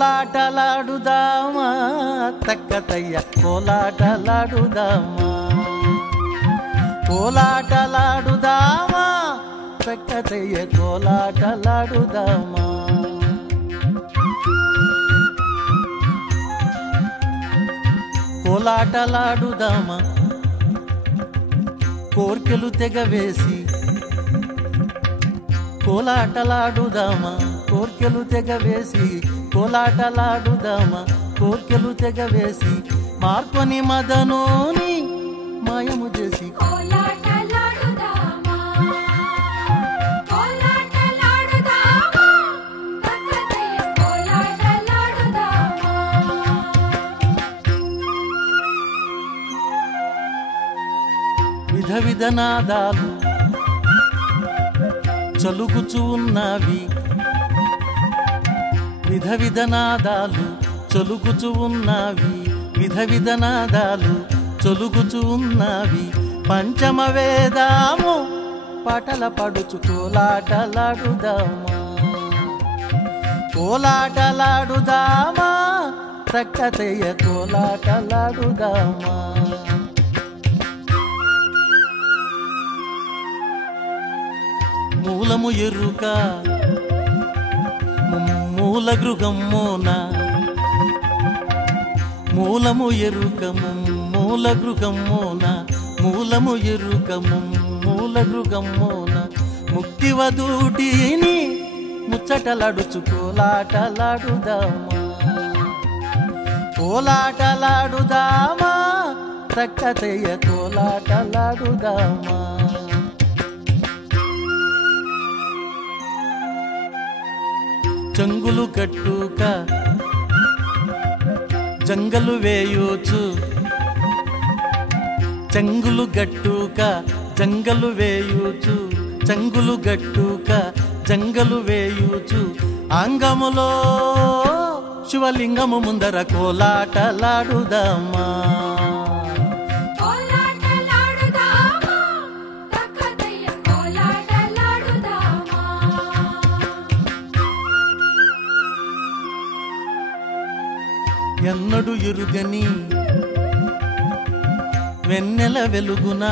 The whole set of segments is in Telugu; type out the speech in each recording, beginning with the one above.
కోలాటలాడుదామా తక్కతయ్య కోలాటలాడుదామా, కోలాటలాడుదామా తక్కతయ్య కోలాటలాడుదామా. కోలాటలాడుదామా కోర్కెలు తెగవేసి, కోలాటలాడుదామా కోర్కెలు తెగవేసి, కోలాటలాడుదామా కోర్కెలు తెగవేసి, మార్కొని మదనోని మాయము చేసి. విధ విధ నాదాలు చలుగుచూ ఉన్నవి, విధ విధ నాదాలు చలుగుచూ ఉన్నవి, విధ విధ నాదాలు చలుగుచూ ఉన్నవి. పంచమ వేదాము పాటల పడుచు కోలాటలాడుదామా, కోలాటలాడుదామా తక్కతయ్య కోలాటలాడుదామా. మూలము ఎరుక మూల గృహమ్మోన, మూలము ఎరుక మూల గృహమ్మోన, మూలము ఎరుక మూల గృహమ్మోన, ముక్తివదూటిని ముచ్చటలాడుచు కోలాటలాడుదామా, కోలాటలాడుదామా తక్కతయ్య కోలాటలాడుదామా. చెంగులు కట్టుక జంగలు వేయుచు, చెంగులు గట్టుక జంగలు వేయుచు, చెంగులు గట్టుక జంగలు వేయుచు, అంగములో శివలింగము ముందర కోలాటలాడుదామా, ఎన్నడు ఎరుగని వెన్నెల వెలుగున,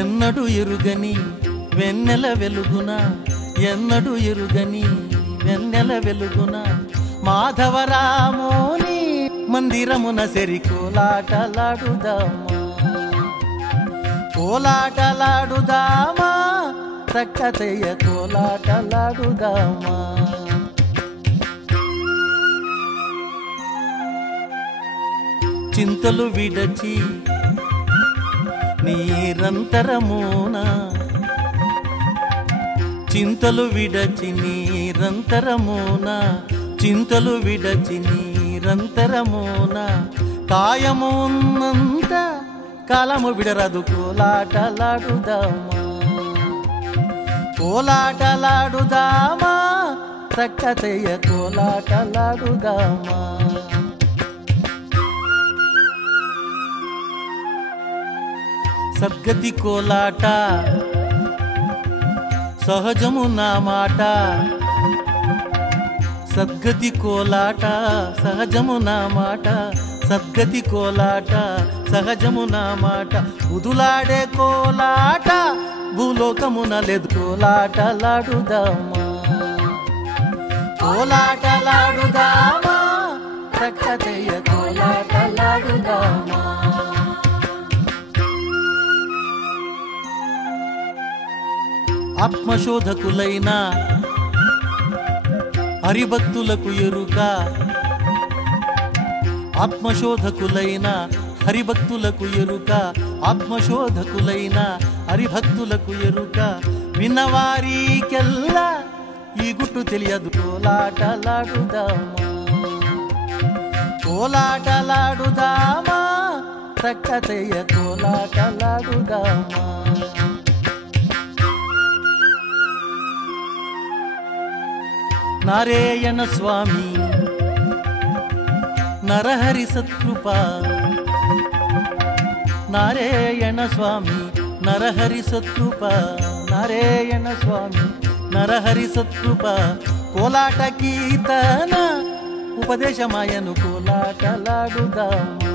ఎన్నడు ఎరుగని వెన్నెల వెలుగున, ఎన్నడు ఎరుగని వెన్నెల వెలుగున, మాధవరామోని మందిరమున సెరి కోలాటలాడుదామా, కోలాటలాడుదామా తక్కతయ్య కోలాటలాడుదామా. చింతలు విడచి నిరంతరమున, చింతలు విడచి నిరంతరమున, చింతలు విడచి నిరంతరమున, కాయము ఉన్నంత కాలము విడరదు కోలాటలాడుదామా, కోలాటలాడుదామా తక్కతయ్య కోలాటలాడుదామా. సద్గతి కోలాట సహజము నా మాట, సద్గతి కోలాట సహజము నా మాట, సద్గతి కోలాట సహజము నా మాట, ఉదులాడే కోలాట భూలోకమున లేదు కోలాటలాడుదామా, కోలాటలాడుదామా తక్కతయ్య కోలాటలాడుదామా. ఆత్మశోధకులైన హరిభక్తులకు ఎరుక, ఆత్మశోధకులైన హరిభక్తులకు ఎరుక, ఆత్మశోధకులైన హరిభక్తులకు ఎరుక, విన్నవారికెల్లా ఈ గుట్టు తెలియదు కోలాటలాడుదామా, కోలాటలాడుదామా తక్కతయ్య కోలాటలాడుదామా. నారాయణ స్వామి నరహరి సత్కృప, నారాయణ స్వామి నరహరి సత్కృప, నారాయణ స్వామి నరహరి సత్కృప, కోలాట కీర్తన ఉపదేశమాయను కోలాటలాడుదామా.